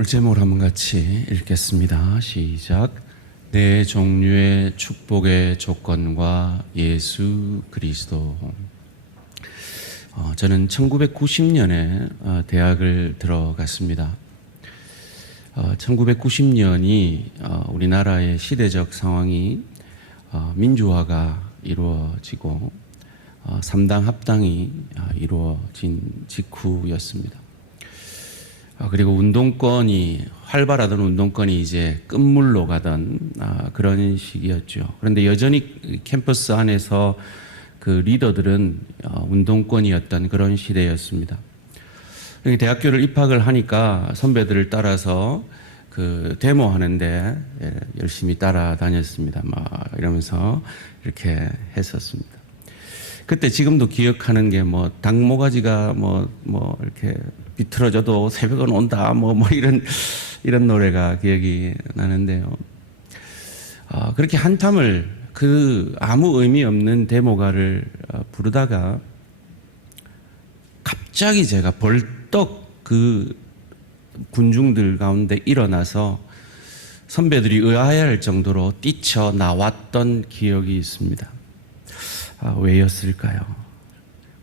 오늘 제목을 한번 같이 읽겠습니다. 시작. 네 종류의 축복의 조건과 예수 그리스도. 저는 1990년에 대학을 들어갔습니다. 1990년이 우리나라의 시대적 상황이 민주화가 이루어지고 3당 합당이 이루어진 직후였습니다. 그리고 활발하던 운동권이 이제 끝물로 가던 그런 시기였죠. 그런데 여전히 캠퍼스 안에서 그 리더들은 운동권이었던 그런 시대였습니다. 대학교를 입학을 하니까 선배들을 따라서 그 데모하는데 열심히 따라다녔습니다. 막 이러면서 이렇게 했었습니다. 그때 지금도 기억하는 게 닭모가지가 이렇게 비틀어져도 새벽은 온다 이런 노래가 기억이 나는데요. 그렇게 한참을 그 아무 의미 없는 데모가를 부르다가 갑자기 제가 벌떡 그 군중들 가운데 일어나서 선배들이 의아해할 정도로 뛰쳐나왔던 기억이 있습니다. 왜였을까요?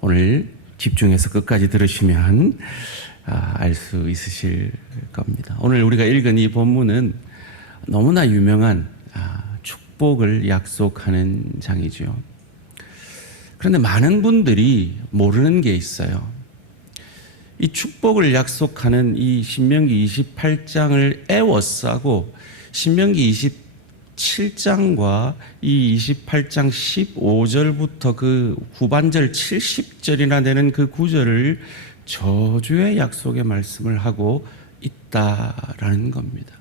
오늘 집중해서 끝까지 들으시면 알 수 있으실 겁니다. 오늘 우리가 읽은 이 본문은 너무나 유명한 축복을 약속하는 장이죠. 그런데 많은 분들이 모르는 게 있어요. 이 축복을 약속하는 이 신명기 28장을 에워싸고 신명기 27장과 이 28장 15절부터 그 후반절 70절이나 되는 그 구절을 저주의 약속의 말씀을 하고 있다라는 겁니다.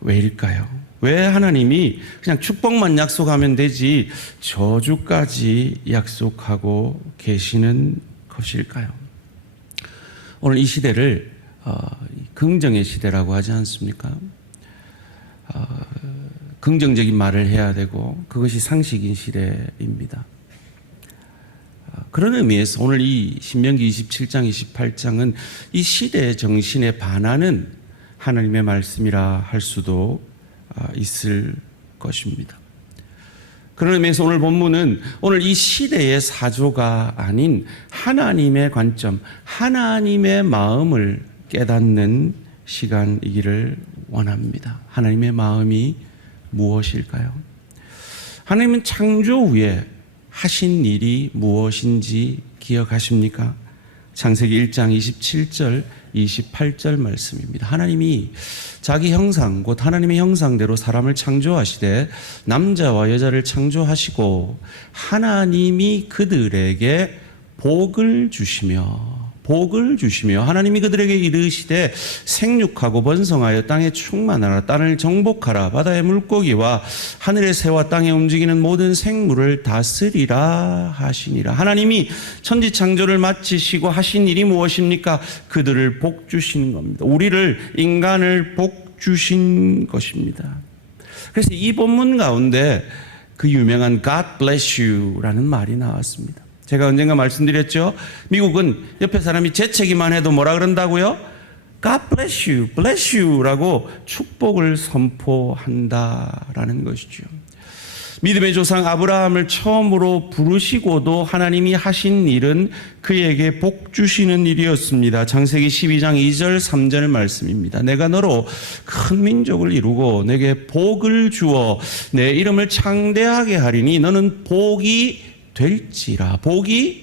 왜일까요? 왜 하나님이 그냥 축복만 약속하면 되지 저주까지 약속하고 계시는 것일까요? 오늘 이 시대를 긍정의 시대라고 하지 않습니까? 긍정적인 말을 해야 되고 그것이 상식인 시대입니다. 그런 의미에서 오늘 이 신명기 27장 28장은 이 시대의 정신에 반하는 하나님의 말씀이라 할 수도 있을 것입니다. 그런 의미에서 오늘 본문은 오늘 이 시대의 사조가 아닌 하나님의 관점, 하나님의 마음을 깨닫는 시간이기를 원합니다. 하나님의 마음이 무엇일까요? 하나님은 창조 후에 하신 일이 무엇인지 기억하십니까? 창세기 1장 27절 28절 말씀입니다. 하나님이 자기 형상 곧 하나님의 형상대로 사람을 창조하시되 남자와 여자를 창조하시고 하나님이 그들에게 복을 주시며 하나님이 그들에게 이르시되 생육하고 번성하여 땅에 충만하라 땅을 정복하라 바다의 물고기와 하늘의 새와 땅에 움직이는 모든 생물을 다스리라 하시니라. 하나님이 천지 창조를 마치시고 하신 일이 무엇입니까? 그들을 복 주시는 겁니다. 인간을 복 주신 것입니다. 그래서 이 본문 가운데 그 유명한 God bless you라는 말이 나왔습니다. 제가 언젠가 말씀드렸죠. 미국은 옆에 사람이 재채기만 해도 뭐라 그런다고요? God bless you라고 축복을 선포한다라는 것이죠. 믿음의 조상 아브라함을 처음으로 부르시고도 하나님이 하신 일은 그에게 복 주시는 일이었습니다. 창세기 12장 2절 3절 말씀입니다. 내가 너로 큰 민족을 이루고 내게 복을 주어 내 이름을 창대하게 하리니 너는 복이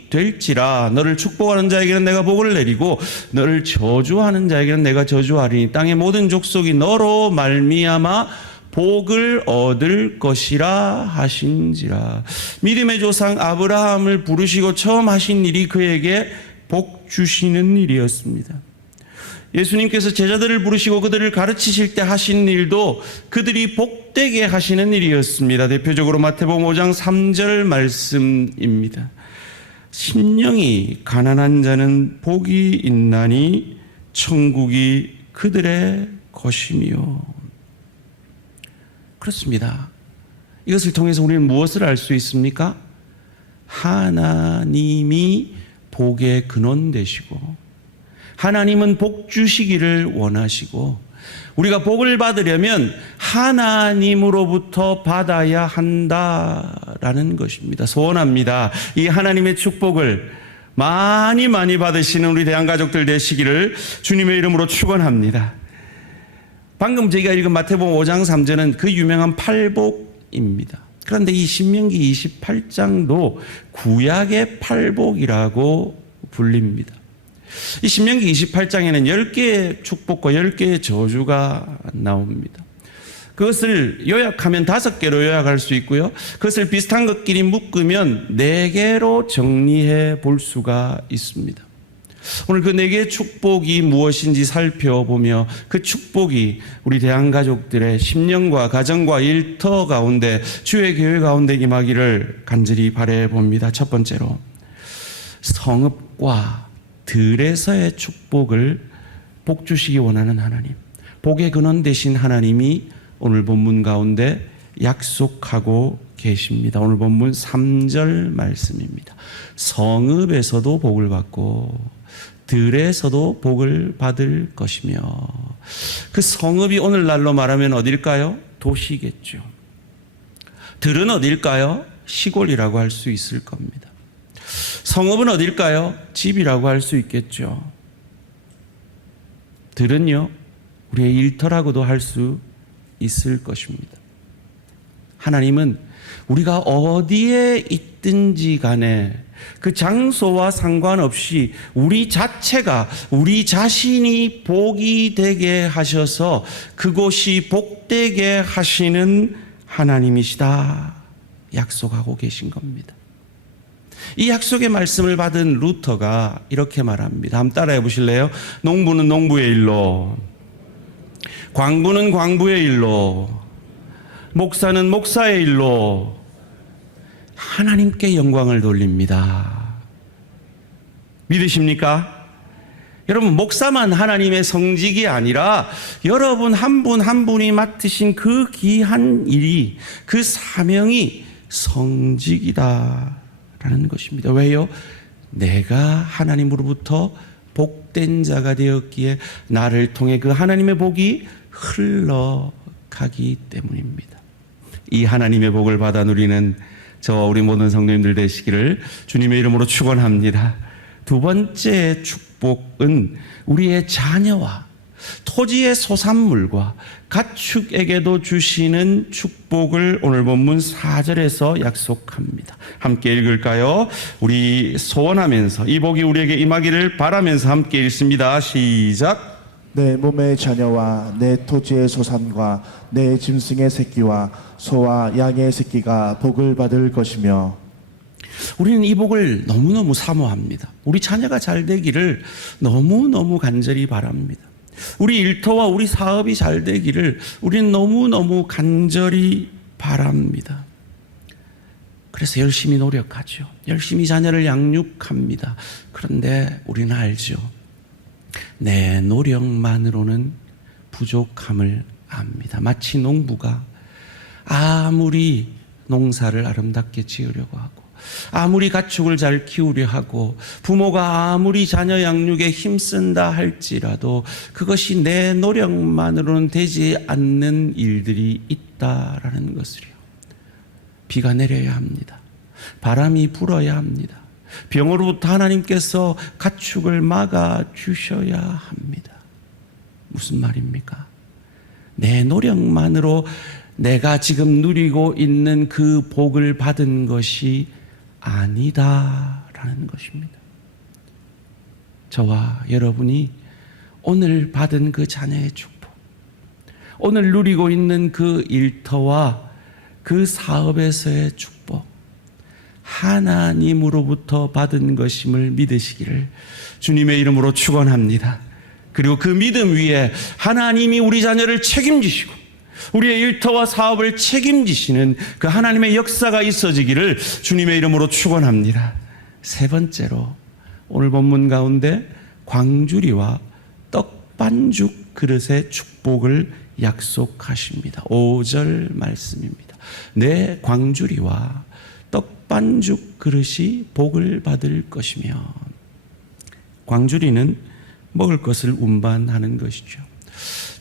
될지라 너를 축복하는 자에게는 내가 복을 내리고 너를 저주하는 자에게는 내가 저주하리니 땅의 모든 족속이 너로 말미암아 복을 얻을 것이라 하신지라. 믿음의 조상 아브라함을 부르시고 처음 하신 일이 그에게 복 주시는 일이었습니다. 예수님께서 제자들을 부르시고 그들을 가르치실 때 하신 일도 그들이 복되게 하시는 일이었습니다. 대표적으로 마태복음 5장 3절 말씀입니다. 심령이 가난한 자는 복이 있나니 천국이 그들의 것이며. 그렇습니다. 이것을 통해서 우리는 무엇을 알 수 있습니까? 하나님이 복의 근원 되시고 하나님은 복 주시기를 원하시고 우리가 복을 받으려면 하나님으로부터 받아야 한다라는 것입니다. 소원합니다. 이 하나님의 축복을 많이 받으시는 우리 대한가족들 되시기를 주님의 이름으로 축원합니다. 방금 저희가 읽은 마태복음 5장 3절은 그 유명한 팔복입니다. 그런데 이 신명기 28장도 구약의 팔복이라고 불립니다. 이 신명기 28장에는 10개의 축복과 10개의 저주가 나옵니다. 그것을 요약하면 5개로 요약할 수 있고요. 그것을 비슷한 것끼리 묶으면 4개로 정리해 볼 수가 있습니다. 오늘 그 4개의 축복이 무엇인지 살펴보며 그 축복이 우리 대한가족들의 심령과 가정과 일터 가운데 주의 교회 가운데 임하기를 간절히 바라봅니다. 봅니다. 첫 번째로 성읍과 들에서의 축복을 복 주시기 원하는 하나님, 복의 근원 되신 하나님이 오늘 본문 가운데 약속하고 계십니다. 오늘 본문 3절 말씀입니다. 성읍에서도 복을 받고 들에서도 복을 받을 것이며, 그 성읍이 오늘날로 말하면 어딜까요? 도시겠죠. 들은 어딜까요? 시골이라고 할 수 있을 겁니다. 성읍은 어딜까요? 집이라고 할 수 있겠죠. 들은요, 우리의 일터라고도 할 수 있을 것입니다. 하나님은 우리가 어디에 있든지 간에 그 장소와 상관없이 우리 자체가, 우리 자신이 복이 되게 하셔서 그곳이 복되게 하시는 하나님이시다 약속하고 계신 겁니다. 이 약속의 말씀을 받은 루터가 이렇게 말합니다. 한번 따라해 보실래요? 농부는 농부의 일로, 광부는 광부의 일로, 목사는 목사의 일로 하나님께 영광을 돌립니다. 믿으십니까? 여러분, 목사만 하나님의 성직이 아니라 여러분 한 분 한 분이 맡으신 그 귀한 일이, 그 사명이 성직이다 라는 것입니다. 왜요? 내가 하나님으로부터 복된 자가 되었기에 나를 통해 그 하나님의 복이 흘러가기 때문입니다. 이 하나님의 복을 받아 누리는 저와 우리 모든 성도님들 되시기를 주님의 이름으로 축원합니다. 두 번째 축복은 우리의 자녀와 토지의 소산물과 가축에게도 주시는 축복을 오늘 본문 4절에서 약속합니다. 함께 읽을까요? 우리 소원하면서 이 복이 우리에게 임하기를 바라면서 함께 읽습니다. 시작. 내 몸의 자녀와 내 토지의 소산과 내 짐승의 새끼와 소와 양의 새끼가 복을 받을 것이며. 우리는 이 복을 너무너무 사모합니다. 우리 자녀가 잘 되기를 너무너무 간절히 바랍니다. 우리 일터와 우리 사업이 잘 되기를 우리는 너무너무 간절히 바랍니다. 그래서 열심히 노력하죠. 열심히 자녀를 양육합니다. 그런데 우리는 알죠. 내 노력만으로는 부족함을 압니다. 마치 농부가 아무리 농사를 아름답게 지으려고 하고, 아무리 가축을 잘 키우려 하고, 부모가 아무리 자녀 양육에 힘쓴다 할지라도 그것이 내 노력만으로는 되지 않는 일들이 있다라는 것을요. 비가 내려야 합니다. 바람이 불어야 합니다. 병으로부터 하나님께서 가축을 막아 주셔야 합니다. 무슨 말입니까? 내 노력만으로 내가 지금 누리고 있는 그 복을 받은 것이 아니다라는 것입니다. 저와 여러분이 오늘 받은 그 자녀의 축복, 오늘 누리고 있는 그 일터와 그 사업에서의 축복, 하나님으로부터 받은 것임을 믿으시기를 주님의 이름으로 축원합니다. 그리고 그 믿음 위에 하나님이 우리 자녀를 책임지시고 우리의 일터와 사업을 책임지시는 그 하나님의 역사가 있어지기를 주님의 이름으로 축원합니다. 세 번째로 오늘 본문 가운데 광주리와 떡반죽 그릇의 축복을 약속하십니다. 5절 말씀입니다. 내 광주리와 떡반죽 그릇이 복을 받을 것이며, 광주리는 먹을 것을 운반하는 것이죠.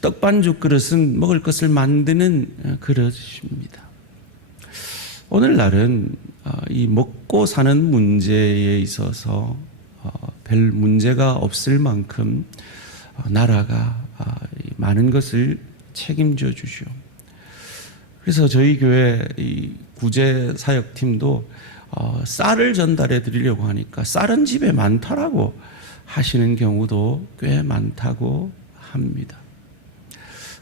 떡반죽 그릇은 먹을 것을 만드는 그릇입니다. 오늘날은 이 먹고 사는 문제에 있어서 별 문제가 없을 만큼 나라가 많은 것을 책임져 주죠. 그래서 저희 교회 이 구제 사역팀도 쌀을 전달해 드리려고 하니까 쌀은 집에 많다라고 하시는 경우도 꽤 많다고 합니다.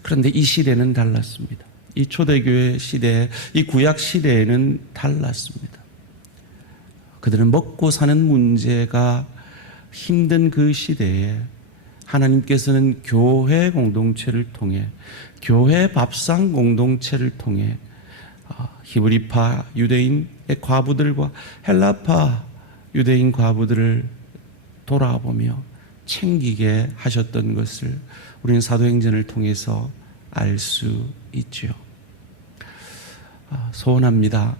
그런데 이 시대는 달랐습니다. 이 초대교회 시대, 이 구약 시대에는 달랐습니다. 그들은 먹고 사는 문제가 힘든 그 시대에 하나님께서는 교회 공동체를 통해, 교회 밥상 공동체를 통해 히브리파 유대인의 과부들과 헬라파 유대인 과부들을 돌아보며 챙기게 하셨던 것을 우리는 사도행전을 통해서 알 수 있지요. 소원합니다.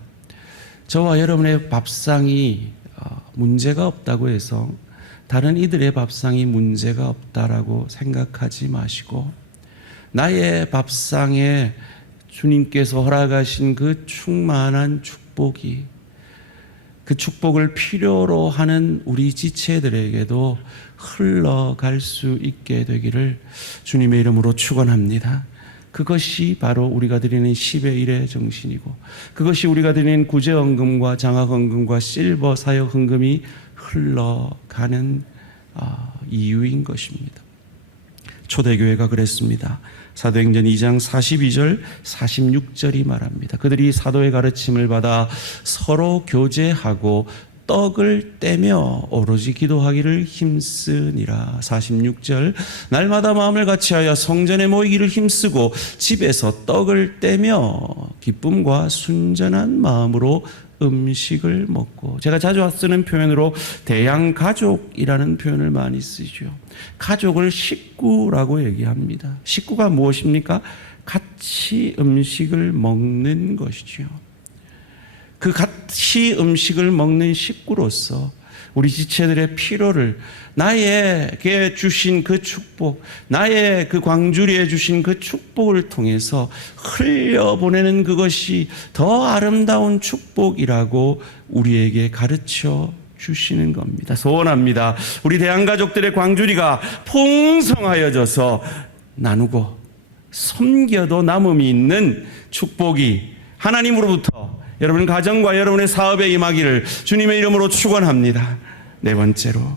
저와 여러분의 밥상이 문제가 없다고 해서 다른 이들의 밥상이 문제가 없다라고 생각하지 마시고, 나의 밥상에 주님께서 허락하신 그 충만한 축복이, 그 축복을 필요로 하는 우리 지체들에게도 흘러갈 수 있게 되기를 주님의 이름으로 축원합니다. 그것이 바로 우리가 드리는 10의 1의 정신이고, 그것이 우리가 드리는 구제헌금과 장학헌금과 실버 사역헌금이 흘러가는 이유인 것입니다. 초대교회가 그랬습니다. 사도행전 2장 42절 46절이 말합니다. 그들이 사도의 가르침을 받아 서로 교제하고 떡을 떼며 오로지 기도하기를 힘쓰니라. 46절 날마다 마음을 같이하여 성전에 모이기를 힘쓰고 집에서 떡을 떼며 기쁨과 순전한 마음으로 음식을 먹고, 제가 자주 쓰는 표현으로 대양가족이라는 표현을 많이 쓰죠. 가족을 식구라고 얘기합니다. 식구가 무엇입니까? 같이 음식을 먹는 것이죠. 그 같이 음식을 먹는 식구로서 우리 지체들의 필요를, 나에게 주신 그 축복, 나의 그 광주리에 주신 그 축복을 통해서 흘려보내는 그것이 더 아름다운 축복이라고 우리에게 가르쳐 주시는 겁니다. 소원합니다. 우리 대한가족들의 광주리가 풍성하여져서 나누고 섬겨도 남음이 있는 축복이 하나님으로부터 여러분 가정과 여러분의 사업에 임하기를 주님의 이름으로 축원합니다. 네 번째로,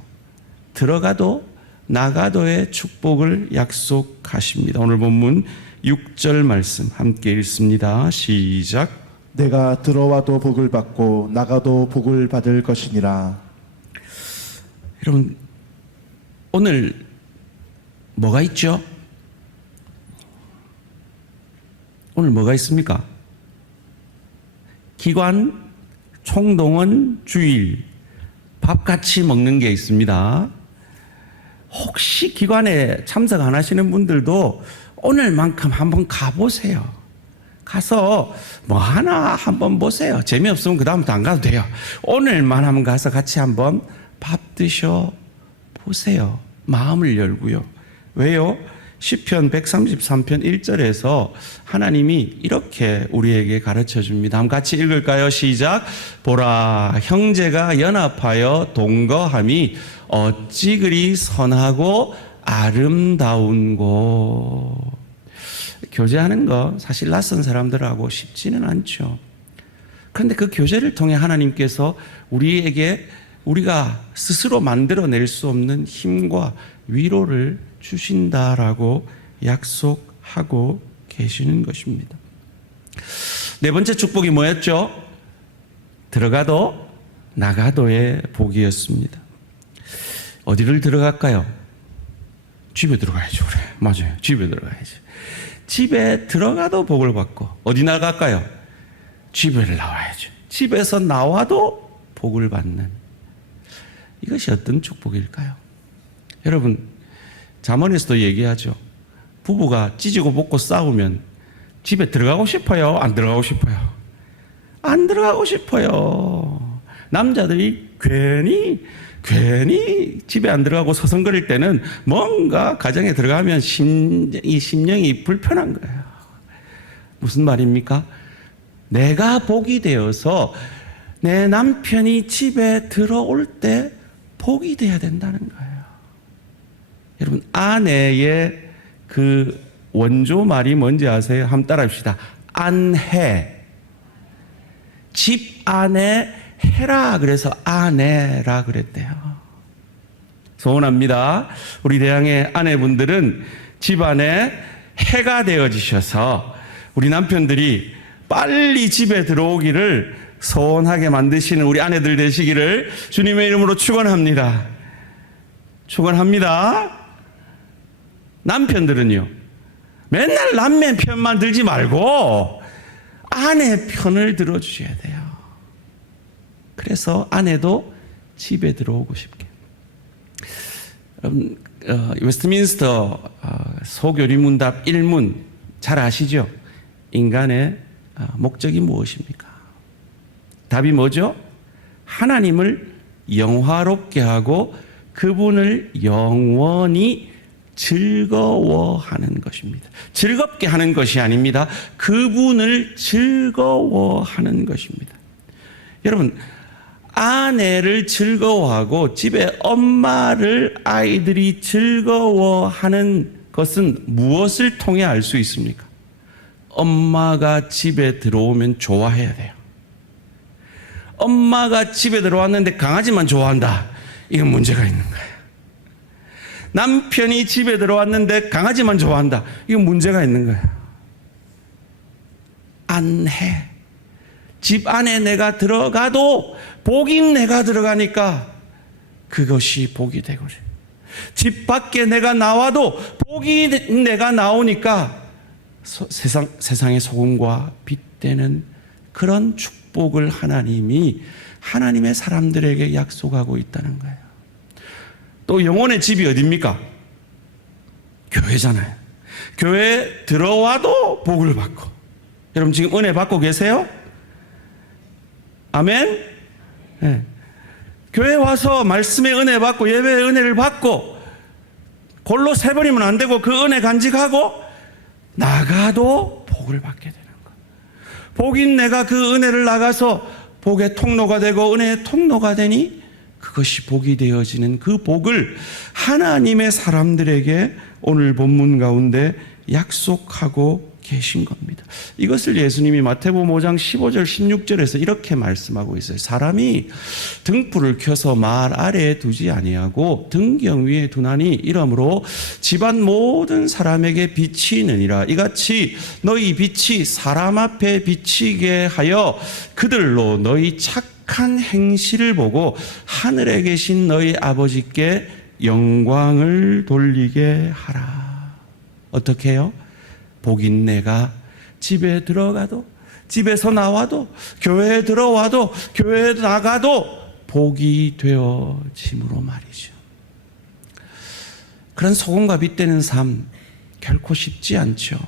들어가도 나가도의 축복을 약속하십니다. 오늘 본문 6절 말씀 함께 읽습니다. 시작. 내가 들어와도 복을 받고 나가도 복을 받을 것이니라. 여러분, 오늘 뭐가 있죠? 오늘 뭐가 있습니까? 기관, 총동원, 주일, 밥 같이 먹는 게 있습니다. 혹시 기관에 참석 안 하시는 분들도 오늘만큼 한번 가보세요. 가서 뭐 하나 한번 보세요. 재미없으면 그 다음부터 안 가도 돼요. 오늘만 한번 가서 같이 한번 밥 드셔 보세요. 마음을 열고요. 왜요? 시편 133편 1절에서 하나님이 이렇게 우리에게 가르쳐 줍니다. 한번 같이 읽을까요? 시작. 보라, 형제가 연합하여 동거함이 어찌 그리 선하고 아름다운 곳. 교제하는 거 사실 낯선 사람들하고 쉽지는 않죠. 그런데 그 교제를 통해 하나님께서 우리에게 우리가 스스로 만들어낼 수 없는 힘과 위로를 주신다라고 약속하고 계시는 것입니다. 네 번째 축복이 뭐였죠? 들어가도 나가도의 복이었습니다. 어디를 들어갈까요? 집에 들어가야죠. 그래. 맞아요. 집에 들어가야죠. 집에 들어가도 복을 받고, 어디 나갈까요? 집을 나와야죠. 집에서 나와도 복을 받는, 이것이 어떤 축복일까요? 여러분, 잠언에서도 얘기하죠. 부부가 찢고 볶고 싸우면 집에 들어가고 싶어요? 안 들어가고 싶어요? 안 들어가고 싶어요. 남자들이 괜히 집에 안 들어가고 서성거릴 때는 뭔가 가정에 들어가면 심령이 불편한 거예요. 무슨 말입니까? 내가 복이 되어서 내 남편이 집에 들어올 때 복이 돼야 된다는 거예요. 여러분, 아내의 그 원조 말이 뭔지 아세요? 한번 따라합시다. 안해. 집 안에 해라 그래서 아내라 그랬대요. 소원합니다. 우리 대양의 아내분들은 집 안에 해가 되어지셔서 우리 남편들이 빨리 집에 들어오기를 소원하게 만드시는 우리 아내들 되시기를 주님의 이름으로 축원합니다. 축원합니다. 남편들은요, 맨날 남매 편만 들지 말고 아내 편을 들어주셔야 돼요. 그래서 아내도 집에 들어오고 싶게. 여러분, 웨스트민스터 소교리문답 1문 잘 아시죠? 인간의 목적이 무엇입니까? 답이 뭐죠? 하나님을 영화롭게 하고 그분을 영원히 즐거워하는 것입니다. 즐겁게 하는 것이 아닙니다. 그분을 즐거워하는 것입니다. 여러분, 아내를 즐거워하고 집에 엄마를 아이들이 즐거워하는 것은 무엇을 통해 알 수 있습니까? 엄마가 집에 들어오면 좋아해야 돼요. 엄마가 집에 들어왔는데 강아지만 좋아한다. 이건 문제가 있는 거예요. 남편이 집에 들어왔는데 강아지만 좋아한다. 이건 문제가 있는 거예요. 안 해. 집 안에 내가 들어가도 복인 내가 들어가니까 그것이 복이 되고, 집 밖에 내가 나와도 복이 내가 나오니까 세상의 소금과 빛 되는 그런 축복을 하나님이 하나님의 사람들에게 약속하고 있다는 거예요. 또 영혼의 집이 어디입니까? 교회잖아요. 교회에 들어와도 복을 받고. 여러분 지금 은혜 받고 계세요? 아멘? 네. 교회 와서 말씀의 은혜 받고 예배의 은혜를 받고 골로 세버리면 안 되고 그 은혜 간직하고 나가도 복을 받게 되는 것. 복인 내가 그 은혜를 나가서 복의 통로가 되고 은혜의 통로가 되니 그것이 복이 되어지는 그 복을 하나님의 사람들에게 오늘 본문 가운데 약속하고 계신 겁니다. 이것을 예수님이 마태복음 5장 15절 16절에서 이렇게 말씀하고 있어요. 사람이 등불을 켜서 말 아래에 두지 아니하고 등경 위에 두나니 이러므로 집안 모든 사람에게 비치느니라. 이같이 너희 빛이 사람 앞에 비치게 하여 그들로 너희 착한 행실을 보고 하늘에 계신 너희 아버지께 영광을 돌리게 하라. 어떻게 해요? 복인 내가 집에 들어가도 집에서 나와도 교회에 들어와도 교회에 나가도 복이 되어짐으로 말이죠. 그런 소금과 빛 되는 삶 결코 쉽지 않죠.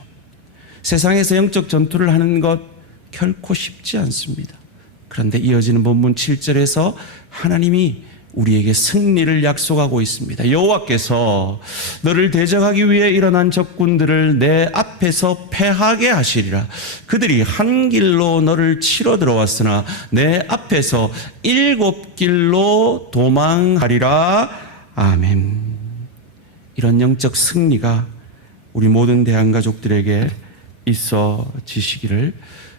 세상에서 영적 전투를 하는 것 결코 쉽지 않습니다. 그런데 이어지는 본문 7절에서 하나님이 우리에게 승리를 약속하고 있습니다. 여호와께서 너를 대적하기 위해 일어난 적군들을 내 앞에서 패하게 하시리라. 그들이 한 길로 너를 치러 들어왔으나 내 앞에서 7길로 도망하리라. 아멘. 이런 영적 승리가 우리 모든 대한가족들에게 있어지시기를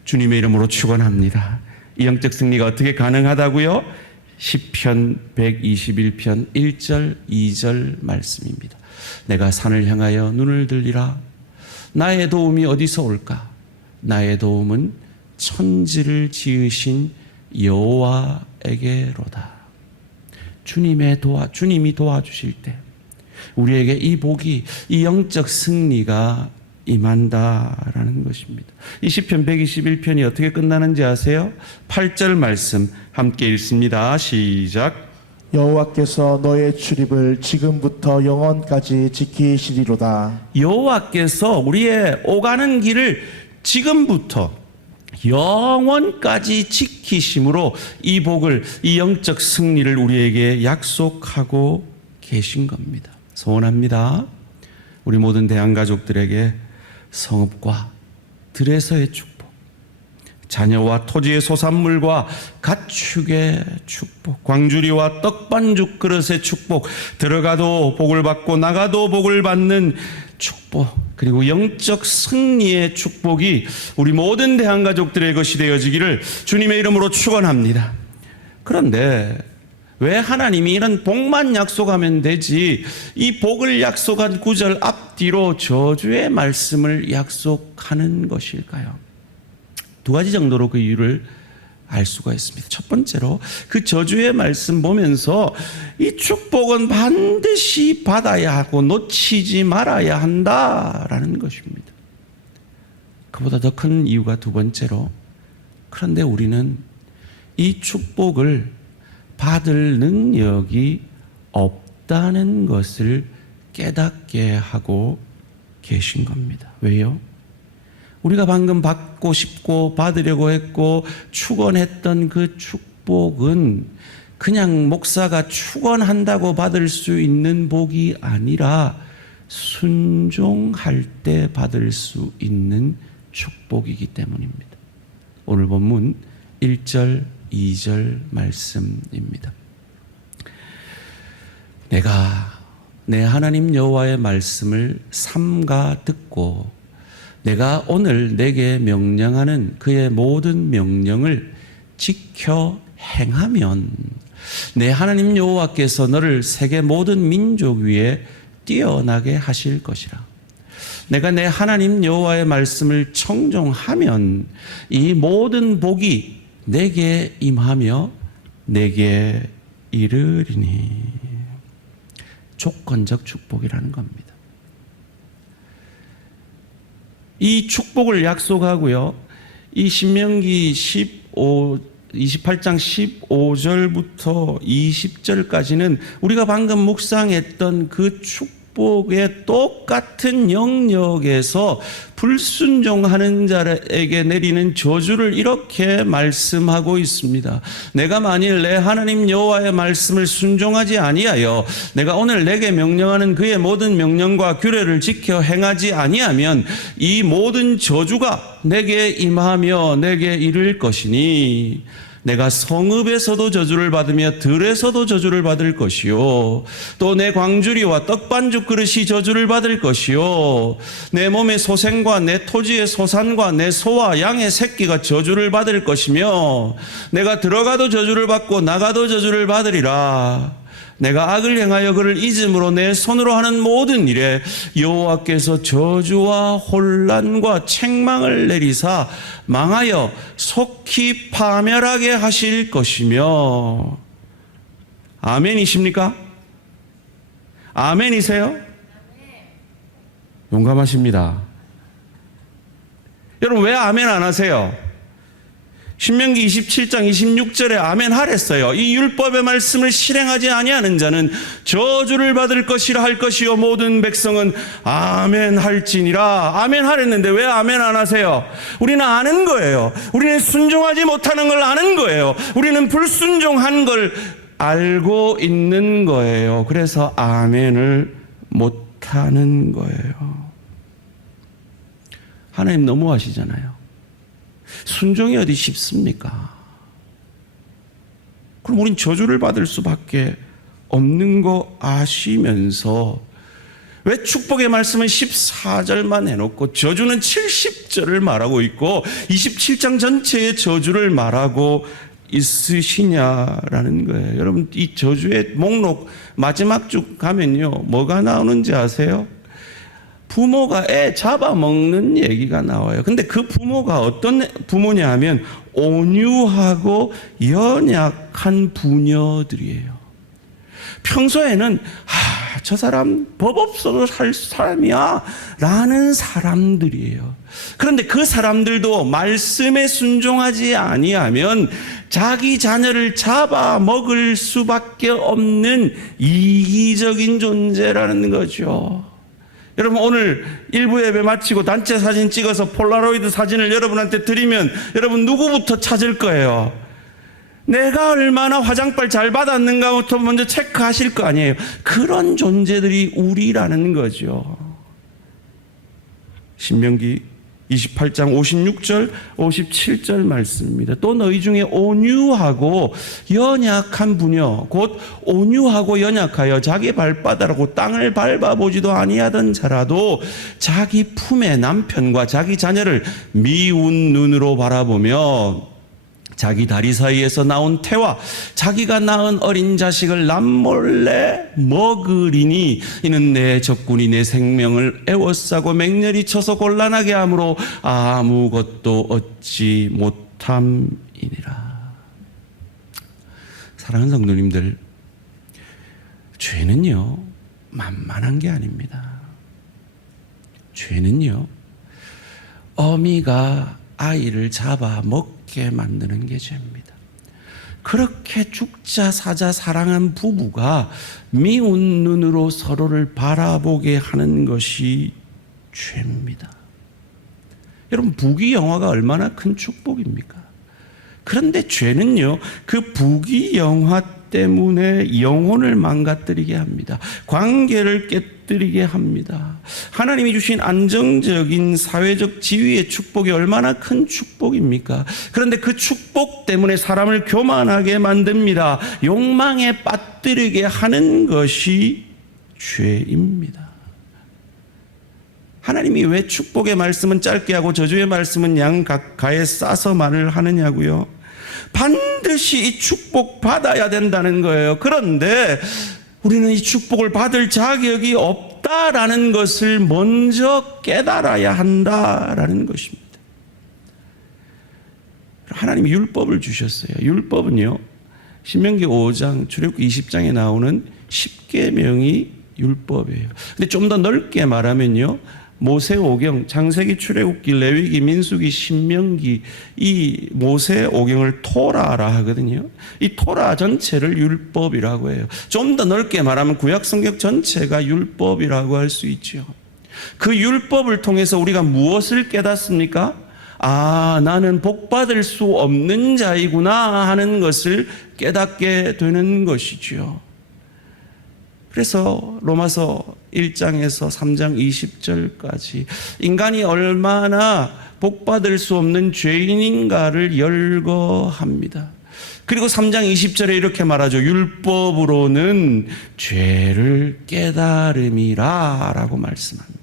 주님의 이름으로 축원합니다. 이 영적 승리가 어떻게 가능하다고요? 시편 121편 1절 2절 말씀입니다. 내가 산을 향하여 눈을 들리라. 나의 도움이 어디서 올까? 나의 도움은 천지를 지으신 여호와에게로다. 주님이 도와주실 때 우리에게 이 복이, 이 영적 승리가 임한다라는 것입니다. 이 시편 121편이 어떻게 끝나는지 아세요? 8절 말씀 함께 읽습니다. 시작. 여호와께서 너의 출입을 지금부터 영원까지 지키시리로다. 여호와께서 우리의 오가는 길을 지금부터 영원까지 지키심으로 이 복을, 이 영적 승리를 우리에게 약속하고 계신 겁니다. 소원합니다. 우리 모든 대한가족들에게 성읍과 들에서의 축복, 자녀와 토지의 소산물과 가축의 축복, 광주리와 떡반죽 그릇의 축복, 들어가도 복을 받고 나가도 복을 받는 축복, 그리고 영적 승리의 축복이 우리 모든 대한가족들의 것이 되어지기를 주님의 이름으로 축원합니다. 그런데 왜 하나님이 이런 복만 약속하면 되지 이 복을 약속한 구절 앞뒤로 저주의 말씀을 약속하는 것일까요? 두 가지 정도로 그 이유를 알 수가 있습니다. 첫 번째로 그 저주의 말씀 보면서 이 축복은 반드시 받아야 하고 놓치지 말아야 한다라는 것입니다. 그보다 더 큰 이유가 두 번째로, 그런데 우리는 이 축복을 받을 능력이 없다는 것을 깨닫게 하고 계신 겁니다. 왜요? 우리가 방금 받고 싶고 받으려고 했고 축원했던 그 축복은 그냥 목사가 축원한다고 받을 수 있는 복이 아니라 순종할 때 받을 수 있는 축복이기 때문입니다. 오늘 본문 1절, 2절 말씀입니다. 내가 내 하나님 여호와의 말씀을 삼가 듣고 내가 오늘 내게 명령하는 그의 모든 명령을 지켜 행하면 내 하나님 여호와께서 너를 세계 모든 민족 위에 뛰어나게 하실 것이라. 내가 내 하나님 여호와의 말씀을 청종하면 이 모든 복이 내게 임하며 내게 이르리니. 조건적 축복이라는 겁니다. 이 축복을 약속하고요. 이 신명기 28장 15절부터 20절까지는 우리가 방금 묵상했던 그 축복의 똑같은 영역에서 불순종하는 자에게 내리는 저주를 이렇게 말씀하고 있습니다. 내가 만일 내 하나님 여호와의 말씀을 순종하지 아니하여 내가 오늘 내게 명령하는 그의 모든 명령과 규례를 지켜 행하지 아니하면 이 모든 저주가 내게 임하며 내게 이를 것이니 내가 성읍에서도 저주를 받으며 들에서도 저주를 받을 것이요 또 내 광주리와 떡반죽 그릇이 저주를 받을 것이요 내 몸의 소생과 내 토지의 소산과 내 소와 양의 새끼가 저주를 받을 것이며 내가 들어가도 저주를 받고 나가도 저주를 받으리라. 내가 악을 행하여 그를 잊음으로 내 손으로 하는 모든 일에 여호와께서 저주와 혼란과 책망을 내리사 망하여 속히 파멸하게 하실 것이며. 아멘이십니까? 아멘이세요? 용감하십니다. 여러분 왜 아멘 안 하세요? 신명기 27장 26절에 아멘 하랬어요. 이 율법의 말씀을 실행하지 아니하는 자는 저주를 받을 것이라 할 것이요 모든 백성은 아멘 할지니라. 아멘 하랬는데 왜 아멘 안 하세요? 우리는 아는 거예요. 우리는 순종하지 못하는 걸 아는 거예요. 우리는 불순종한 걸 알고 있는 거예요. 그래서 아멘을 못하는 거예요. 하나님 너무하시잖아요. 순종이 어디 쉽습니까? 그럼 우린 저주를 받을 수밖에 없는 거 아시면서 왜 축복의 말씀은 14절만 해놓고 저주는 70절을 말하고 있고 27장 전체의 저주를 말하고 있으시냐라는 거예요. 여러분 이 저주의 목록 마지막 쭉 가면요 뭐가 나오는지 아세요? 부모가 애 잡아먹는 얘기가 나와요. 근데 그 부모가 어떤 부모냐 하면 온유하고 연약한 부녀들이에요. 평소에는 저 사람 법 없어도 살 사람이야 라는 사람들이에요. 그런데 그 사람들도 말씀에 순종하지 아니하면 자기 자녀를 잡아먹을 수밖에 없는 이기적인 존재라는 거죠. 여러분 오늘 일부 예배 마치고 단체 사진 찍어서 폴라로이드 사진을 여러분한테 드리면 여러분 누구부터 찾을 거예요? 내가 얼마나 화장빨 잘 받았는가부터 먼저 체크하실 거 아니에요. 그런 존재들이 우리라는 거죠. 신명기 28장 56절 57절 말씀입니다. 또 너희 중에 온유하고 연약한 부녀 곧 온유하고 연약하여 자기 발바닥으로 땅을 밟아보지도 아니하던 자라도 자기 품의 남편과 자기 자녀를 미운 눈으로 바라보며 자기 다리 사이에서 나온 태와 자기가 낳은 어린 자식을 남몰래 먹으리니 이는 내 적군이 내 생명을 애워싸고 맹렬히 쳐서 곤란하게 함으로 아무것도 얻지 못함이니라. 사랑하는 성도님들, 죄는요 만만한 게 아닙니다. 죄는요 어미가 아이를 잡아 먹게 만드는 게 죄입니다. 그렇게 죽자 사자 사랑한 부부가 미운 눈으로 서로를 바라보게 하는 것이 죄입니다. 여러분 부귀영화가 얼마나 큰 축복입니까? 그런데 죄는요 그 부귀영화 때문에 영혼을 망가뜨리게 합니다. 관계를 깨뜨리게 합니다. 하나님이 주신 안정적인 사회적 지위의 축복이 얼마나 큰 축복입니까? 그런데 그 축복 때문에 사람을 교만하게 만듭니다. 욕망에 빠뜨리게 하는 것이 죄입니다. 하나님이 왜 축복의 말씀은 짧게 하고 저주의 말씀은 양가에 싸서 말을 하느냐고요? 반드시 이 축복 받아야 된다는 거예요. 그런데 우리는 이 축복을 받을 자격이 없다라는 것을 먼저 깨달아야 한다라는 것입니다. 하나님이 율법을 주셨어요. 율법은요 신명기 5장 출애굽기 20장에 나오는 10계명이 율법이에요. 근데 좀 더 넓게 말하면요 모세오경, 창세기, 출애굽기, 레위기, 민수기, 신명기 이 모세오경을 토라라 하거든요. 이 토라 전체를 율법이라고 해요. 좀 더 넓게 말하면 구약성경 전체가 율법이라고 할 수 있죠. 그 율법을 통해서 우리가 무엇을 깨닫습니까? 아, 나는 복받을 수 없는 자이구나 하는 것을 깨닫게 되는 것이죠. 그래서 로마서 1장에서 3장 20절까지 인간이 얼마나 복받을 수 없는 죄인인가를 열거합니다. 그리고 3장 20절에 이렇게 말하죠. 율법으로는 죄를 깨달음이라 라고 말씀합니다.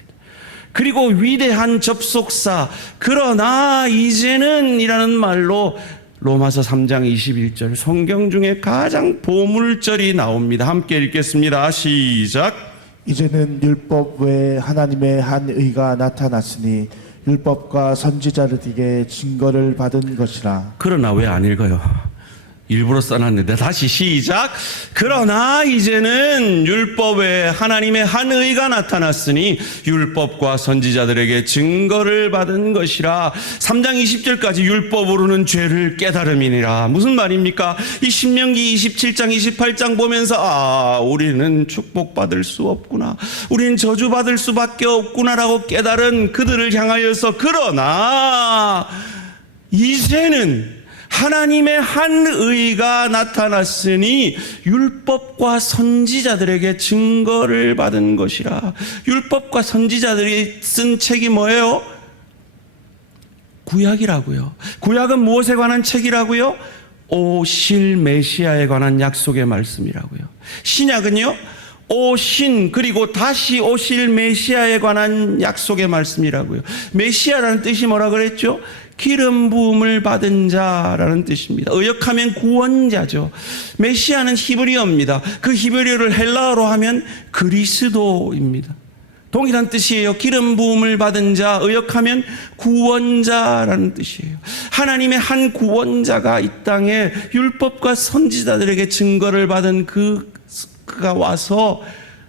그리고 위대한 접속사 그러나 이제는 이라는 말로 로마서 3장 21절 성경 중에 가장 보물절이 나옵니다. 함께 읽겠습니다. 시작. 이제는 율법 외에 하나님의 한 의가 나타났으니 율법과 선지자들에게 증거를 받은 것이라. 그러나 왜 안 읽어요? 일부러 써놨는데 다시 시작. 그러나 이제는 율법에 하나님의 한 의가 나타났으니 율법과 선지자들에게 증거를 받은 것이라. 3장 20절까지 율법으로는 죄를 깨달음이니라. 무슨 말입니까? 이 신명기 27장 28장 보면서 우리는 축복받을 수 없구나, 우리는 저주받을 수밖에 없구나라고 깨달은 그들을 향하여서 그러나 이제는 하나님의 한 의가 나타났으니 율법과 선지자들에게 증거를 받은 것이라. 율법과 선지자들이 쓴 책이 뭐예요? 구약이라고요. 구약은 무엇에 관한 책이라고요? 오실 메시아에 관한 약속의 말씀이라고요. 신약은요? 오신 그리고 다시 오실 메시아에 관한 약속의 말씀이라고요. 메시아라는 뜻이 뭐라 그랬죠? 기름 부음을 받은 자라는 뜻입니다. 의역하면 구원자죠. 메시아는 히브리어입니다. 그 히브리어를 헬라어로 하면 그리스도입니다. 동일한 뜻이에요. 기름 부음을 받은 자, 의역하면 구원자라는 뜻이에요. 하나님의 한 구원자가 이 땅에 율법과 선지자들에게 증거를 받은 그가 와서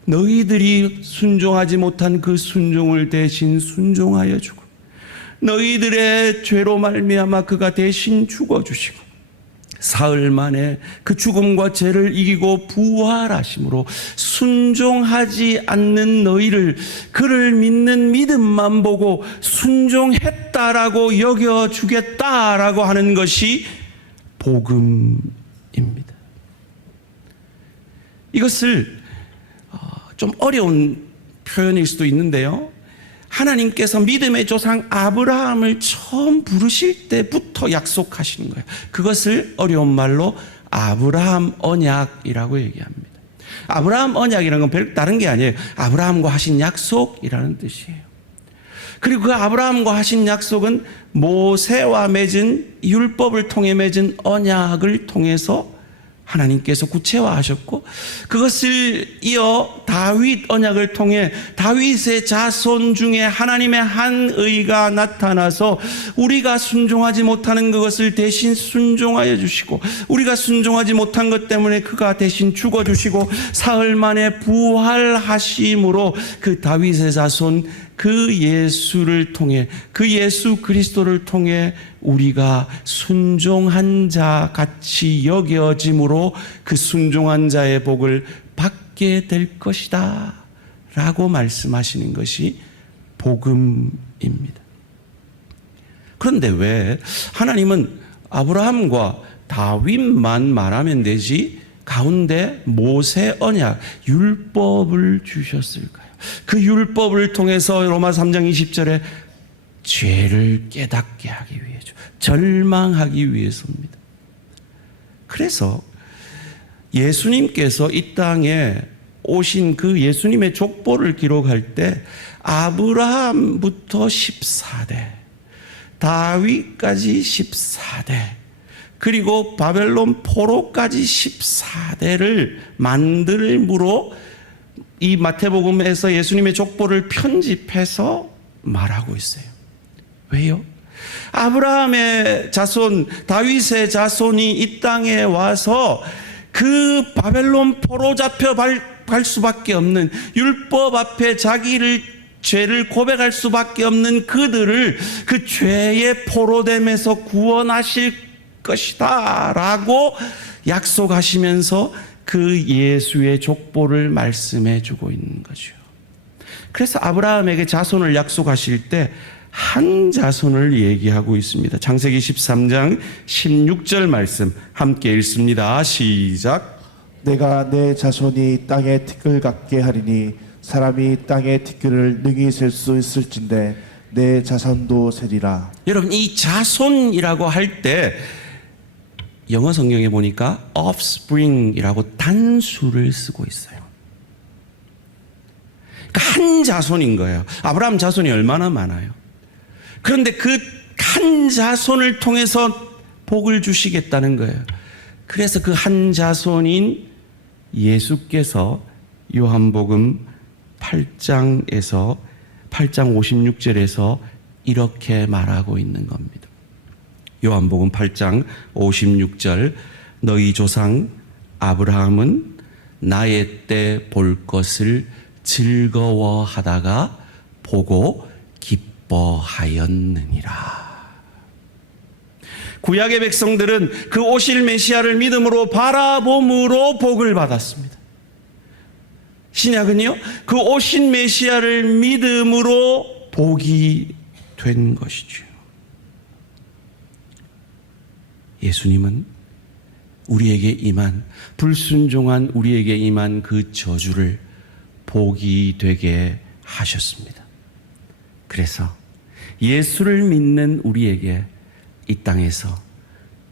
너희들이 순종하지 못한 그 순종을 대신 순종하여 주고 너희들의 죄로 말미암아 그가 대신 죽어주시고 사흘 만에 그 죽음과 죄를 이기고 부활하심으로 순종하지 않는 너희를 그를 믿는 믿음만 보고 순종했다라고 여겨주겠다라고 하는 것이 복음입니다. 이것을 좀 어려운 표현일 수도 있는데요. 하나님께서 믿음의 조상 아브라함을 처음 부르실 때부터 약속하시는 거예요. 그것을 어려운 말로 아브라함 언약이라고 얘기합니다. 아브라함 언약이라는 건 별 다른 게 아니에요. 아브라함과 하신 약속이라는 뜻이에요. 그리고 그 아브라함과 하신 약속은 모세와 맺은 율법을 통해 맺은 언약을 통해서 하나님께서 구체화하셨고, 그것을 이어 다윗 언약을 통해 다윗의 자손 중에 하나님의 한 의가 나타나서 우리가 순종하지 못하는 그것을 대신 순종하여 주시고, 우리가 순종하지 못한 것 때문에 그가 대신 죽어주시고 사흘 만에 부활하심으로 그 다윗의 자손 그 예수를 통해, 그 예수 그리스도를 통해 우리가 순종한 자 같이 여겨짐으로 그 순종한 자의 복을 받게 될 것이다 라고 말씀하시는 것이 복음입니다. 그런데 왜 하나님은 아브라함과 다윗만 말하면 되지 가운데 모세 언약, 율법을 주셨을까요? 그 율법을 통해서 로마 3장 20절에 죄를 깨닫게 하기 위해서, 절망하기 위해서입니다. 그래서 예수님께서 이 땅에 오신 그 예수님의 족보를 기록할 때 아브라함부터 14대, 다윗까지 14대, 그리고 바벨론 포로까지 14대를 만들므로 이 마태복음에서 예수님의 족보를 편집해서 말하고 있어요. 왜요? 아브라함의 자손, 다윗의 자손이 이 땅에 와서 그 바벨론 포로 잡혀 갈 수밖에 없는, 율법 앞에 자기를 죄를 고백할 수밖에 없는 그들을 그 죄의 포로됨에서 구원하실 것이다 라고 약속하시면서 그 예수의 족보를 말씀해 주고 있는 거죠. 그래서 아브라함에게 자손을 약속하실 때 한 자손을 얘기하고 있습니다. 창세기 13장 16절 말씀 함께 읽습니다. 시작. 내가 내 자손이 땅에 티끌 같게 하리니 사람이 땅에 티끌을 능히 셀 수 있을진데 내 자손도 세리라. 여러분, 이 자손이라고 할 때 영어 성경에 보니까 offspring이라고 단수를 쓰고 있어요. 그러니까 한 자손인 거예요. 아브라함 자손이 얼마나 많아요. 그런데 그 한 자손을 통해서 복을 주시겠다는 거예요. 그래서 그 한 자손인 예수께서 요한복음 8장 56절에서 이렇게 말하고 있는 겁니다. 요한복음 8장 56절, 너희 조상 아브라함은 나의 때 볼 것을 즐거워하다가 보고 기뻐하였느니라. 구약의 백성들은 그 오실 메시아를 믿음으로 바라봄으로 복을 받았습니다. 신약은요, 그 오신 메시아를 믿음으로 복이 된 것이죠. 예수님은 우리에게 임한, 불순종한 우리에게 임한 그 저주를 복이 되게 하셨습니다. 그래서 예수를 믿는 우리에게 이 땅에서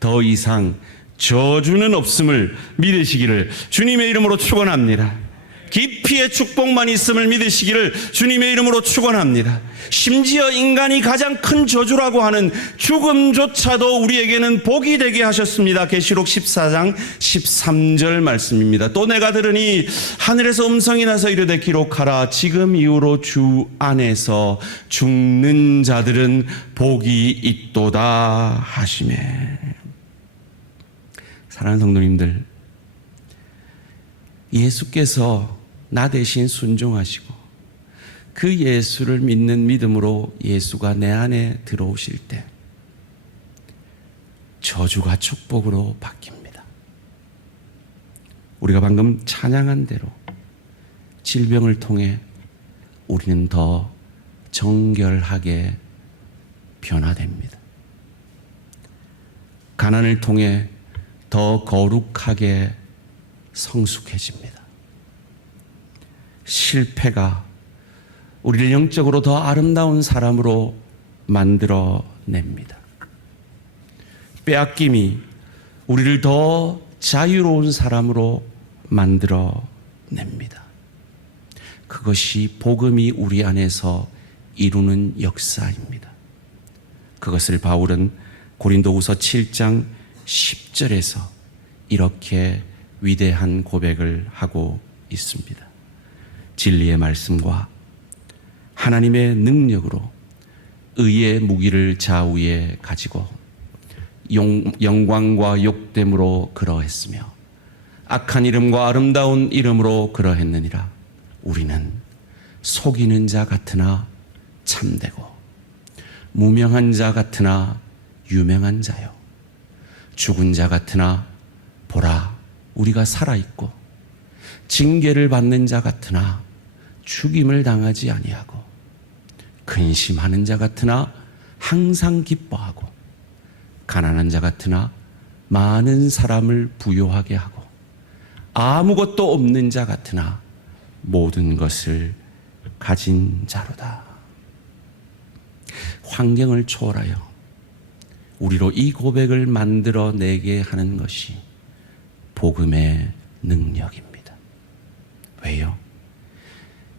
더 이상 저주는 없음을 믿으시기를 주님의 이름으로 축원합니다. 깊이의 축복만 있음을 믿으시기를 주님의 이름으로 축원합니다. 심지어 인간이 가장 큰 저주라고 하는 죽음조차도 우리에게는 복이 되게 하셨습니다. 계시록 14장 13절 말씀입니다. 또 내가 들으니 하늘에서 음성이 나서 이르되 기록하라. 지금 이후로 주 안에서 죽는 자들은 복이 있도다 하시매. 사랑하는 성도님들, 예수께서 나 대신 순종하시고 그 예수를 믿는 믿음으로 예수가 내 안에 들어오실 때 저주가 축복으로 바뀝니다. 우리가 방금 찬양한 대로 질병을 통해 우리는 더 정결하게 변화됩니다. 가난을 통해 더 거룩하게 성숙해집니다. 실패가 우리를 영적으로 더 아름다운 사람으로 만들어냅니다. 빼앗김이 우리를 더 자유로운 사람으로 만들어냅니다. 그것이 복음이 우리 안에서 이루는 역사입니다. 그것을 바울은 고린도후서 7장 10절에서 이렇게 위대한 고백을 하고 있습니다. 진리의 말씀과 하나님의 능력으로 의의 무기를 좌우에 가지고 영광과 욕됨으로 그러했으며 악한 이름과 아름다운 이름으로 그러했느니라. 우리는 속이는 자 같으나 참되고 무명한 자 같으나 유명한 자요, 죽은 자 같으나 보라 우리가 살아있고 징계를 받는 자 같으나 죽임을 당하지 아니하고 근심하는 자 같으나 항상 기뻐하고 가난한 자 같으나 많은 사람을 부요하게 하고 아무것도 없는 자 같으나 모든 것을 가진 자로다. 환경을 초월하여 우리로 이 고백을 만들어내게 하는 것이 복음의 능력입니다. 왜요?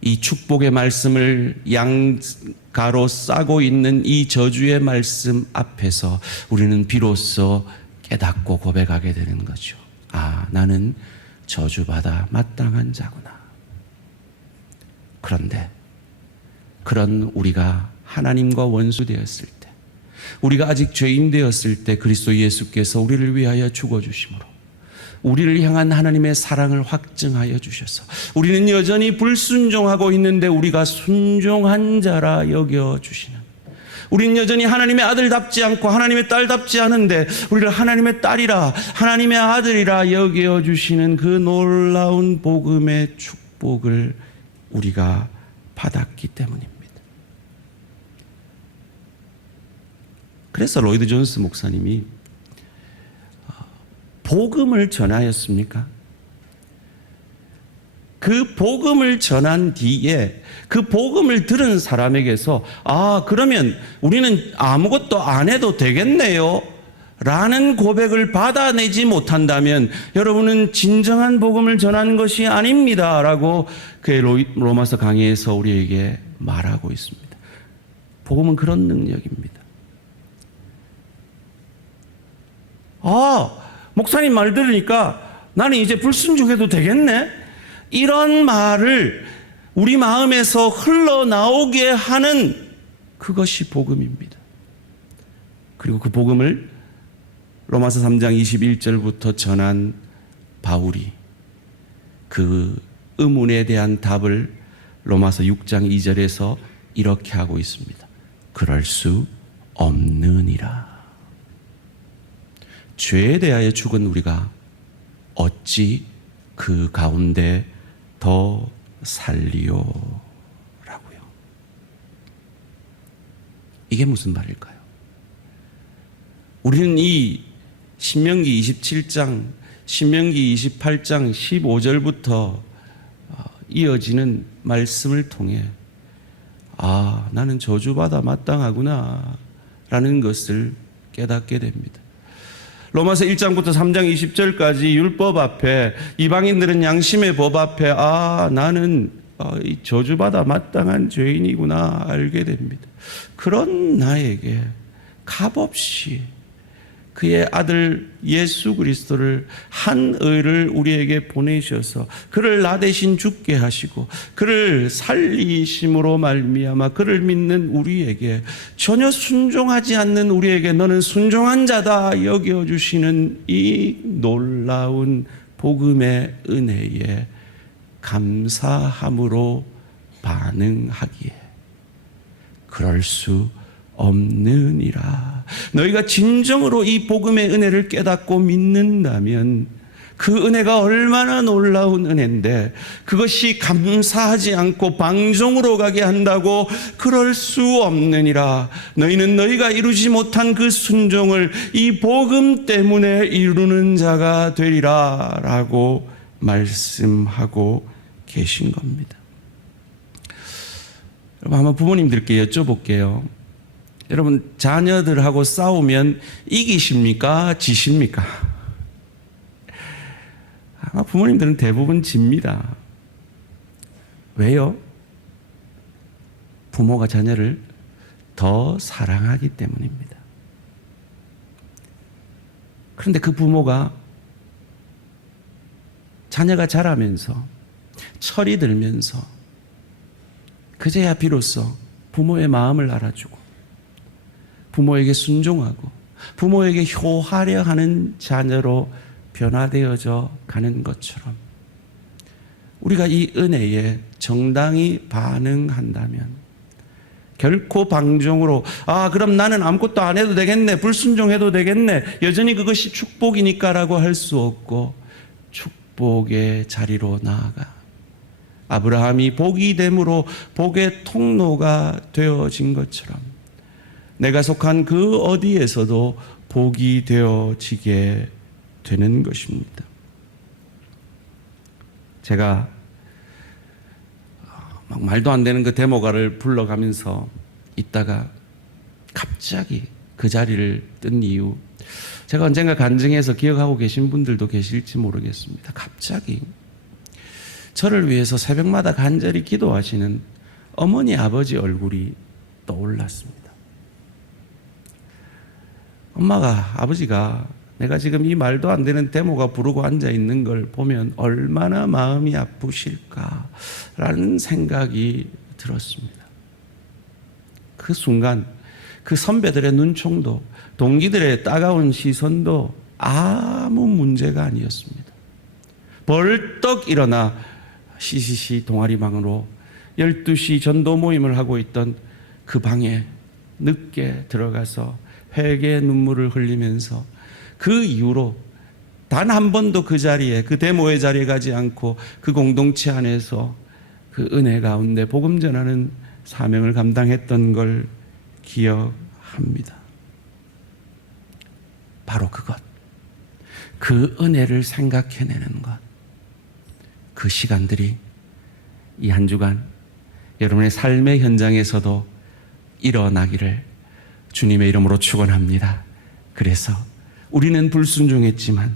이 축복의 말씀을 양가로 싸고 있는 이 저주의 말씀 앞에서 우리는 비로소 깨닫고 고백하게 되는 거죠. 아, 나는 저주받아 마땅한 자구나. 그런데 그런 우리가 하나님과 원수 되었을 때, 우리가 아직 죄인 되었을 때 그리스도 예수께서 우리를 위하여 죽어주심으로 우리를 향한 하나님의 사랑을 확증하여 주셔서 우리는 여전히 불순종하고 있는데 우리가 순종한 자라 여겨주시는, 우리는 여전히 하나님의 아들답지 않고 하나님의 딸답지 않은데 우리를 하나님의 딸이라 하나님의 아들이라 여겨주시는 그 놀라운 복음의 축복을 우리가 받았기 때문입니다. 그래서 로이드 존스 목사님이 복음을 전하였습니까? 그 복음을 전한 뒤에 그 복음을 들은 사람에게서 아, 그러면 우리는 아무것도 안 해도 되겠네요 라는 고백을 받아내지 못한다면 여러분은 진정한 복음을 전하는 것이 아닙니다 라고 그 로마서 강의에서 우리에게 말하고 있습니다. 복음은 그런 능력입니다. 아, 목사님 말 들으니까 나는 이제 불순종해도 되겠네? 이런 말을 우리 마음에서 흘러나오게 하는 그것이 복음입니다. 그리고 그 복음을 로마서 3장 21절부터 전한 바울이 그 의문에 대한 답을 로마서 6장 2절에서 이렇게 하고 있습니다. 그럴 수 없느니라. 죄에 대하여 죽은 우리가 어찌 그 가운데 더 살리요 라고요. 이게 무슨 말일까요? 우리는 이 신명기 27장, 신명기 28장 15절부터 이어지는 말씀을 통해 아, 나는 저주받아 마땅하구나 라는 것을 깨닫게 됩니다. 로마서 1장부터 3장 20절까지 율법 앞에 이방인들은 양심의 법 앞에 아, 나는 저주받아 마땅한 죄인이구나 알게 됩니다. 그런 나에게 값없이 그의 아들 예수 그리스도를 한 의를 우리에게 보내셔서 그를 나 대신 죽게 하시고 그를 살리심으로 말미암아 그를 믿는 우리에게, 전혀 순종하지 않는 우리에게 너는 순종한 자다 여겨주시는 이 놀라운 복음의 은혜에 감사함으로 반응하기에 그럴 수 없느니라. 너희가 진정으로 이 복음의 은혜를 깨닫고 믿는다면 그 은혜가 얼마나 놀라운 은혜인데 그것이 감사하지 않고 방종으로 가게 한다고 그럴 수 없느니라. 너희는 너희가 이루지 못한 그 순종을 이 복음 때문에 이루는 자가 되리라 라고 말씀하고 계신 겁니다. 여러분, 한번 부모님들께 여쭤볼게요. 여러분, 자녀들하고 싸우면 이기십니까? 지십니까? 아마 부모님들은 대부분 집니다. 왜요? 부모가 자녀를 더 사랑하기 때문입니다. 그런데 그 부모가 자녀가 자라면서 철이 들면서 그제야 비로소 부모의 마음을 알아주고 부모에게 순종하고 부모에게 효하려 하는 자녀로 변화되어져 가는 것처럼 우리가 이 은혜에 정당히 반응한다면 결코 방종으로 그럼 나는 아무것도 안 해도 되겠네, 불순종해도 되겠네, 여전히 그것이 축복이니까라고 할 수 없고 축복의 자리로 나아가 아브라함이 복이 됨으로 복의 통로가 되어진 것처럼 내가 속한 그 어디에서도 복이 되어지게 되는 것입니다. 제가 막 말도 안 되는 그 데모가를 불러가면서 있다가 갑자기 그 자리를 뜬 이유, 제가 언젠가 간증해서 기억하고 계신 분들도 계실지 모르겠습니다. 갑자기 저를 위해서 새벽마다 간절히 기도하시는 어머니 아버지 얼굴이 떠올랐습니다. 엄마가, 아버지가 내가 지금 이 말도 안 되는 데모가 부르고 앉아 있는 걸 보면 얼마나 마음이 아프실까라는 생각이 들었습니다. 그 순간 그 선배들의 눈총도 동기들의 따가운 시선도 아무 문제가 아니었습니다. 벌떡 일어나 CCC 동아리방으로 12시 전도 모임을 하고 있던 그 방에 늦게 들어가서 회개의 눈물을 흘리면서 그 이후로 단 한 번도 그 자리에, 그 데모의 자리에 가지 않고 그 공동체 안에서 그 은혜 가운데 복음 전하는 사명을 감당했던 걸 기억합니다. 바로 그것, 그 은혜를 생각해내는 것, 그 시간들이 이 한 주간 여러분의 삶의 현장에서도 일어나기를 주님의 이름으로 축원합니다. 그래서 우리는 불순종했지만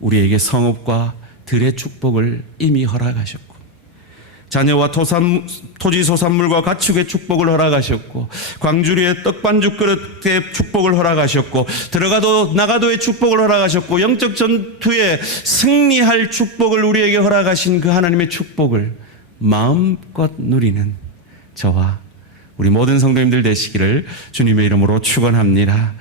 우리에게 성읍과 들의 축복을 이미 허락하셨고 자녀와 토지 소산물과 가축의 축복을 허락하셨고 광주리의 떡반죽 그릇의 축복을 허락하셨고 들어가도 나가도의 축복을 허락하셨고 영적 전투에 승리할 축복을 우리에게 허락하신 그 하나님의 축복을 마음껏 누리는 저와 우리 모든 성도님들 되시기를 주님의 이름으로 축원합니다.